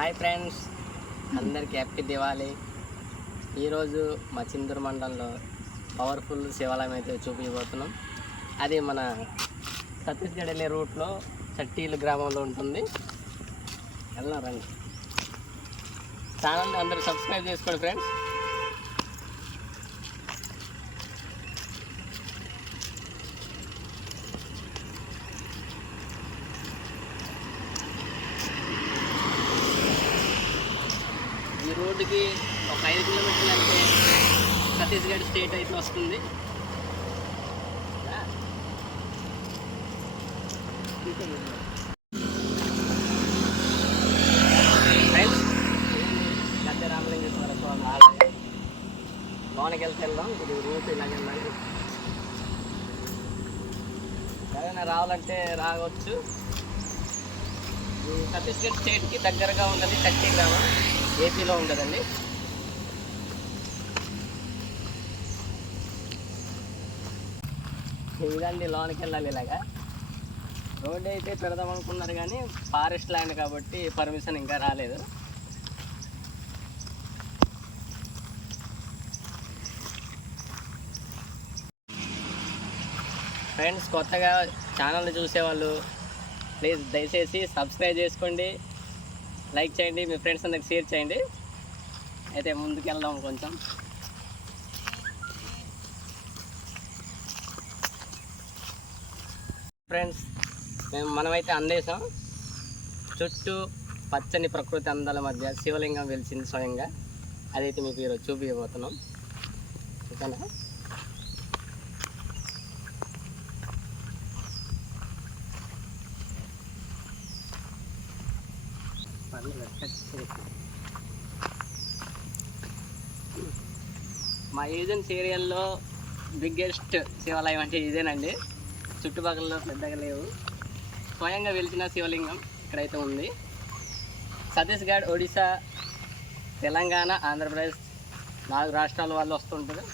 Hi friends, అందరికీ happy Diwali. ఈరోజు మా చింతూరు మండలంలో పవర్ఫుల్ శివాలయం అయితే చూపించబోతున్నాం. అది మన ఛత్తీస్గఢ్ వెళ్ళే రూట్లో చట్టీలు గ్రామంలో ఉంటుంది. వెళ్దాం రండి. ఛానల్ని అందరూ సబ్స్క్రైబ్ చేసుకోండి ఫ్రెండ్స్. ఈ రోడ్డుకి ఒక 5 కిలోమీటర్లు అంటే ఛత్తీస్గఢ్ స్టేట్ అయితే వస్తుంది. ఫ్రెండ్స్, గద్దె రామలింగేశ్వర స్వామి ఆలయం లోనకి వెళ్దాం. ఇది రూట్ ఇలాగే ఉండాలి. ఎవరైనా రావాలంటే రావచ్చు. ఈ ఛత్తీస్గఢ్ స్టేట్కి దగ్గరగా ఉన్నది చట్టి గ్రామం, ఏపీలో ఉండదండి. ఇదండి, లోనికి వెళ్ళాలి. ఇలాగా రోడ్ అయితే పెడదాం అనుకున్నారు కానీ ఫారెస్ట్ ల్యాండ్ కాబట్టి పర్మిషన్ ఇంకా రాలేదు. ఫ్రెండ్స్, కొత్తగా ఛానల్ని చూసేవాళ్ళు ప్లీజ్ దయచేసి సబ్స్క్రైబ్ చేసుకోండి, లైక్ చేయండి, మీ ఫ్రెండ్స్ అందరికి షేర్ చేయండి. అయితే ముందుకు వెళ్దాం కొంచెం. ఫ్రెండ్స్, మనమైతే అందేశాం. చుట్టూ పచ్చని ప్రకృతి అందాల మధ్య శివలింగం వెలిసింది స్వయంగా. అదైతే మీకు ఈరోజు చూపించబోతున్నాం. ఓకేనా? మా ఏజెన్సీ ఏరియాలో బిగ్గెస్ట్ శివాలయం అంటే ఇదేనండి. చుట్టుపక్కల పెద్దగా లేవు. స్వయంగా వెలిసిన శివలింగం ఇక్కడైతే ఉంది. ఛత్తీస్గఢ్, ఒడిశా, తెలంగాణ, ఆంధ్రప్రదేశ్ 4 రాష్ట్రాల వాళ్ళు వస్తుంటారు.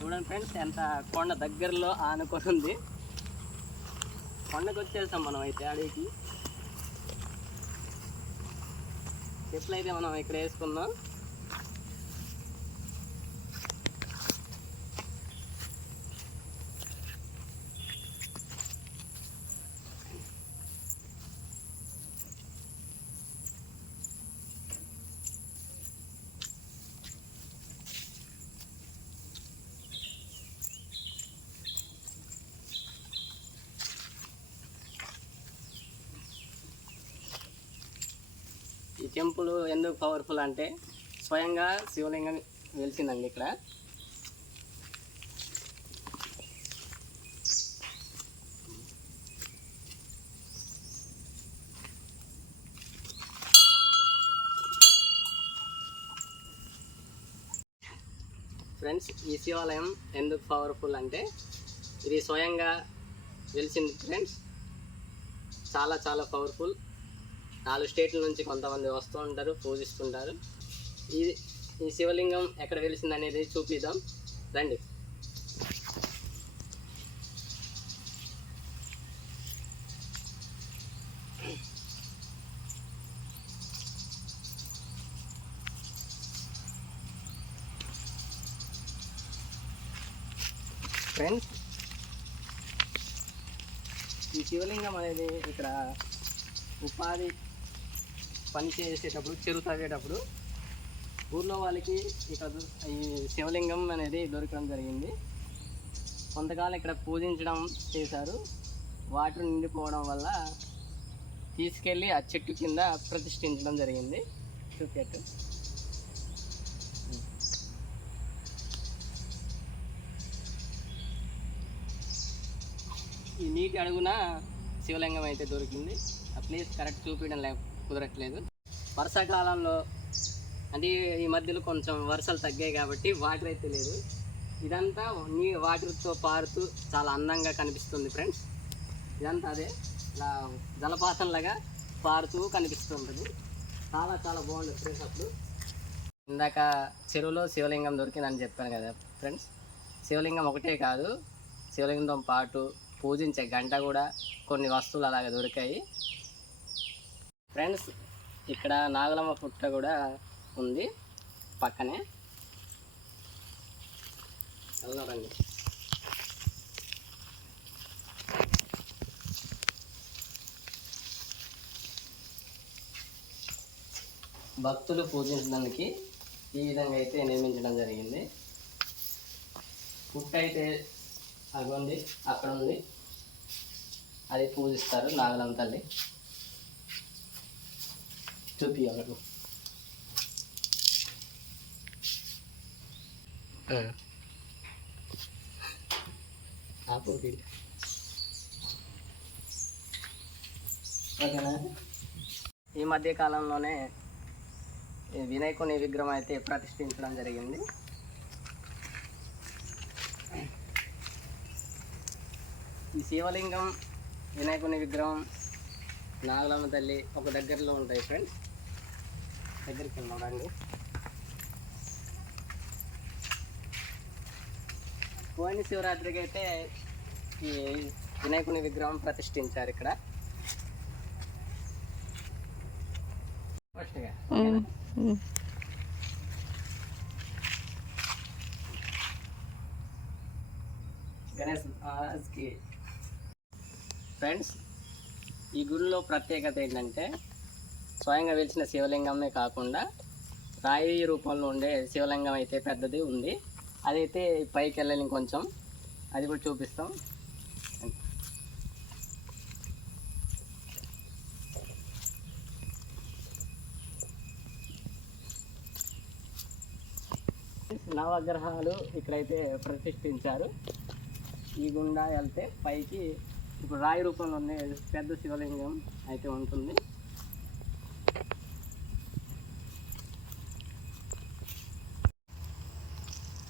చూడండి ఫ్రెండ్స్, ఎంత కొండ దగ్గరలో ఆనుకొని ఉంది. కొండకు వచ్చేస్తాం మనం అయితే. అడవికి ఎట్లయితే మనం ఇక్కడ వేసుకున్నాం. ఈ టెంపుల్ ఎందుకు పవర్ఫుల్ అంటే స్వయంగా శివలింగం వెలిసిందండి ఇక్కడ. ఫ్రెండ్స్, ఈ శివాలయం ఎందుకు పవర్ఫుల్ అంటే ఇది స్వయంగా వెలిసింది ఫ్రెండ్స్. చాలా చాలా పవర్ఫుల్. 4 స్టేట్ల నుంచి కొంతమంది వస్తూ ఉంటారు, పూజిస్తుంటారు. ఈ శివలింగం ఎక్కడ వెలిసింది అనేది చూపిద్దాం రండి. ఫ్రెండ్స్, ఈ శివలింగం అనేది ఇక్కడ ఉపాధి పని చేసేటప్పుడు, చెరువు తవ్వేటప్పుడు ఊర్లో వాళ్ళకి ఇక్కడ ఈ శివలింగం అనేది దొరకడం జరిగింది. కొంతకాలం ఇక్కడ పూజించడం చేశారు. వాటర్ నిండిపోవడం వల్ల తీసుకెళ్ళి ఆ చెట్టు కింద ప్రతిష్ఠించడం జరిగింది. చూపెట్టు. ఈ నీటి అడుగున శివలింగం అయితే దొరికింది. ఆ ప్లేస్ కరెక్ట్ చూపించడం కుదరట్లేదు. వర్షాకాలంలో అంటే ఈ మధ్యలో కొంచెం వర్షాలు తగ్గాయి కాబట్టి వాటర్ అయితే లేదు. ఇదంతా వాటితో పారుతూ చాలా అందంగా కనిపిస్తుంది ఫ్రెండ్స్. ఇదంతా అదే ఇలా జలపాతంలాగా పారుతూ కనిపిస్తుంటుంది. చాలా చాలా బాగుంటుంది ఫ్రెండ్స్. అప్పుడు ఇందాక చెరువులో శివలింగం దొరికిందని చెప్పాను కదా ఫ్రెండ్స్. శివలింగం ఒకటే కాదు, శివలింగంతో పాటు పూజించే గంట కూడా కొన్ని వస్తువులు అలాగే దొరికాయి ఫ్రెండ్స్. ఇక్కడ నాగలమ్మ పుట్ట కూడా ఉంది పక్కనే. రండి. భక్తులు పూజించడానికి ఈ విధంగా అయితే నిర్మించడం జరిగింది. పుట్ట అయితే అగొంది అక్కడ ఉంది, అది పూజిస్తారు నాగలమ్మ తల్లి. చూపియాలి. ఓకేనా. ఈ మధ్య కాలంలోనే వినాయకుని విగ్రహం అయితే ప్రతిష్ఠించడం జరిగింది. ఈ శివలింగం, వినాయకుని విగ్రహం, నాగలమ్మ తల్లి ఒక దగ్గరలో ఉంటాయి ఫ్రెండ్స్. దగ్గరికి వెళ్దాం రండి. పోయిన శివరాత్రికి అయితే ఈ వినాయకుని విగ్రహం ప్రతిష్ఠించారు ఇక్కడ. ఫస్ట్గా గణేష్ మహారాజ్కి ఫ్రెండ్స్, ఈ గుడిలో ప్రత్యేకత ఏంటంటే స్వయంగా వెలిసిన శివలింగమే కాకుండా రాయి రూపంలో ఉండే శివలింగం అయితే పెద్దది ఉంది. అదైతే పైకి వెళ్ళాలి కొంచెం, అది కూడా చూపిస్తాం. నవగ్రహాలు ఇక్కడైతే ప్రతిష్ఠించారు. ఈ గుండా వెళ్తే పైకి ఇప్పుడు రాయి రూపంలో ఉండే పెద్ద శివలింగం అయితే ఉంటుంది.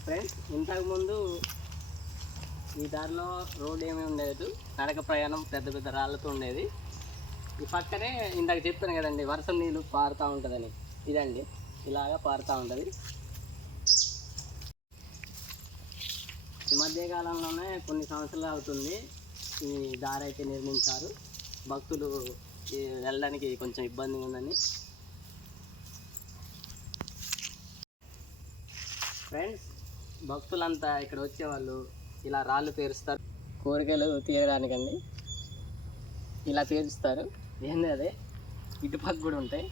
ఫ్రెండ్స్, ఇంతకుముందు ఈ దారిలో రోడ్ ఏమీ ఉండలేదు, నడక ప్రయాణం పెద్ద పెద్ద రాళ్ళతో ఉండేది. ఈ పక్కనే ఇందాక చెప్పాను కదండి వర్షం నీళ్ళు పారుతూ ఉంటుందని, ఇదండి ఇలాగా పారుతూ ఉంటుంది. ఈ మధ్యకాలంలోనే కొన్ని సంవత్సరాలు అవుతుంది ఈ దారి అయితే నిర్మించారు. భక్తులు వెళ్ళడానికి కొంచెం ఇబ్బందిగా ఉందని. ఫ్రెండ్స్, భక్తులంతా ఇక్కడ వచ్చేవాళ్ళు ఇలా రాళ్ళు పేరుస్తారు, కోరికలు తీరడానికండి. ఇలా పేరుస్తారు. ఏంది అదే ఇటుపక్క కూడా ఉంటాయి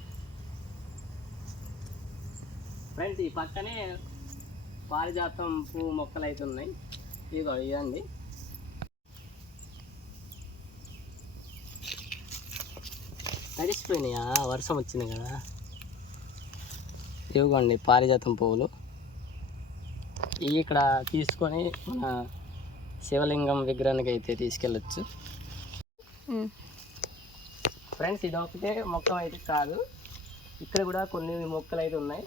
ఫ్రెండ్స్. ఈ పక్కనే పారిజాతం పువ్వు మొక్కలు అయితే ఉన్నాయి. ఇదిగో ఇదండి. తడిసిపోయినాయా, వర్షం వచ్చింది కదా. ఇవ్వండి పారిజాతం పువ్వులు. ఇవి ఇక్కడ తీసుకొని మన శివలింగం విగ్రహానికి అయితే తీసుకెళ్ళచ్చు ఫ్రెండ్స్. ఇది ఒకటే మొక్క అయితే కాదు, ఇక్కడ కూడా కొన్ని మొక్కలు అయితే ఉన్నాయి.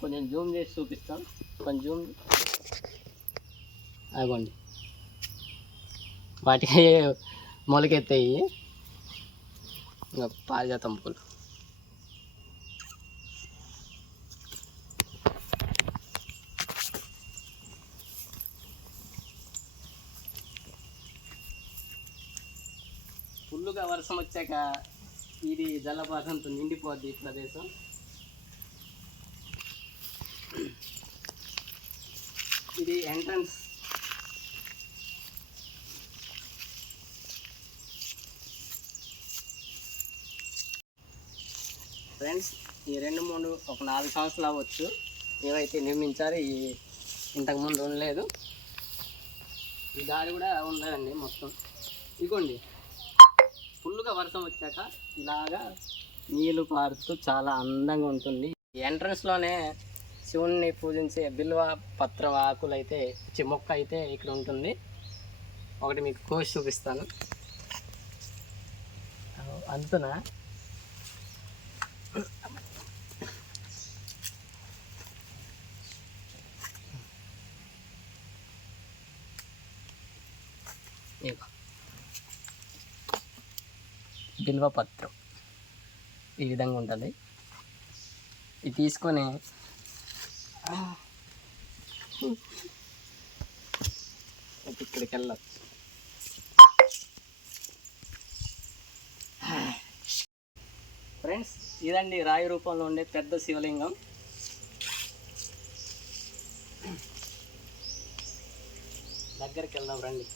కొంచెం జూమ్ చేసి చూపిస్తాం. కొంచెం జూమ్ అవ్వండి. వాటికి మొలకెత్తాయి ఇంకా పారిజాతం పూలు. ఫుల్లుగా వర్షం వచ్చాక ఇది జలపాతంతో నిండిపోద్ది ఈ ప్రదేశం. ఇది ఎంట్రన్స్. ఫ్రెండ్స్, ఈ 2-3 ఒక 4 సంవత్సరాలు అవ్వచ్చు ఏవైతే నిర్మించారు. ఈ ఇంతకుముందు ఉండలేదు. ఈ దారి కూడా ఉండదండి మొత్తం. ఇదిగోండి, ఫుల్గా వర్షం వచ్చాక ఇలాగా నీళ్ళు పారుతూ చాలా అందంగా ఉంటుంది. ఎంట్రన్స్లోనే శివుణ్ణి పూజించే బిల్వ పత్ర ఆకులు అయితే మొక్క అయితే ఇక్కడ ఉంటుంది. ఒకటి మీకు కోసి చూపిస్తాను. అంతునా ఇగో బిల్వపత్రం ఈ విధంగా ఉంటుంది. ఇది తీసుకొని ఇక్కడికి వెళ్ళచ్చు. ఫ్రెండ్స్ ఇదండి రాయి రూపంలో ఉండే పెద్ద శివలింగం. దగ్గరికి వెళ్దాం రండి.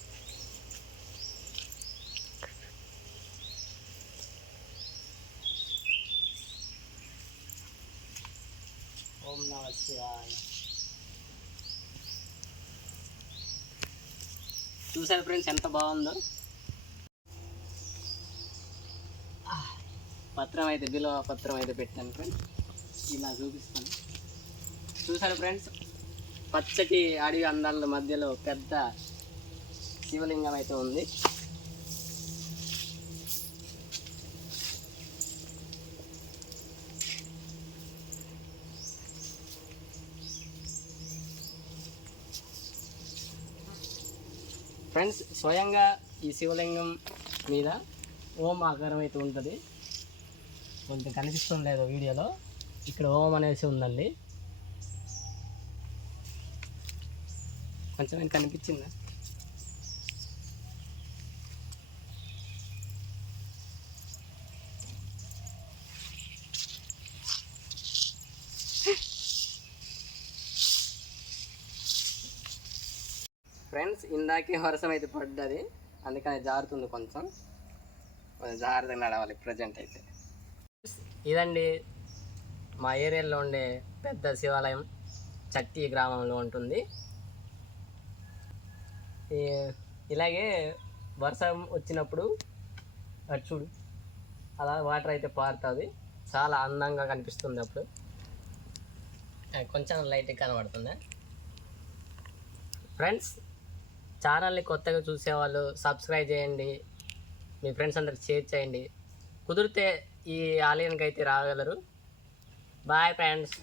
ఓం నమః శివాయ. చూసారు ఫ్రెండ్స్ ఎంత బాగుందో. పత్రం అయితే బిల్వ పత్రం అయితే పెట్టాను ఫ్రెండ్స్, ఇలా చూపిస్తాను. చూసారు ఫ్రెండ్స్ పచ్చటి అడవి అందాల మధ్యలో పెద్ద శివలింగం అయితే ఉంది. ఫ్రెండ్స్ స్వయంగా ఈ శివలింగం మీద ఓం ఆకారం అయితే ఉంటుంది. కొంచెం కనిపిస్తుంది లేదు వీడియోలో, ఇక్కడ ఓం అనేసి ఉందండి. కొంచెం ఏం కనిపించిందా? ఫ్రెండ్స్ ఇందాకే వర్షం అయితే పడ్డది, అందుకని జారుతుంది. కొంచెం జాగ్రత్తగా నడవాలి ప్రజెంట్ అయితే. ఇదండి మా ఏరియాలో ఉండే పెద్ద శివాలయం, చట్టి గ్రామంలో ఉంటుంది. ఇలాగే వర్షం వచ్చినప్పుడు అటు చూడు అలా వాటర్ అయితే పారుతుంది, చాలా అందంగా కనిపిస్తుంది. అప్పుడు కొంచెం లైట్ కనబడుతుంది. ఫ్రెండ్స్ ఛానల్ని కొత్తగా చూసేవాళ్ళు సబ్స్క్రైబ్ చేయండి, మీ ఫ్రెండ్స్ అందరికి షేర్ చేయండి. కుదిరితే ఈ ఆలయానికి అయితే రాగలరు. Bye friends.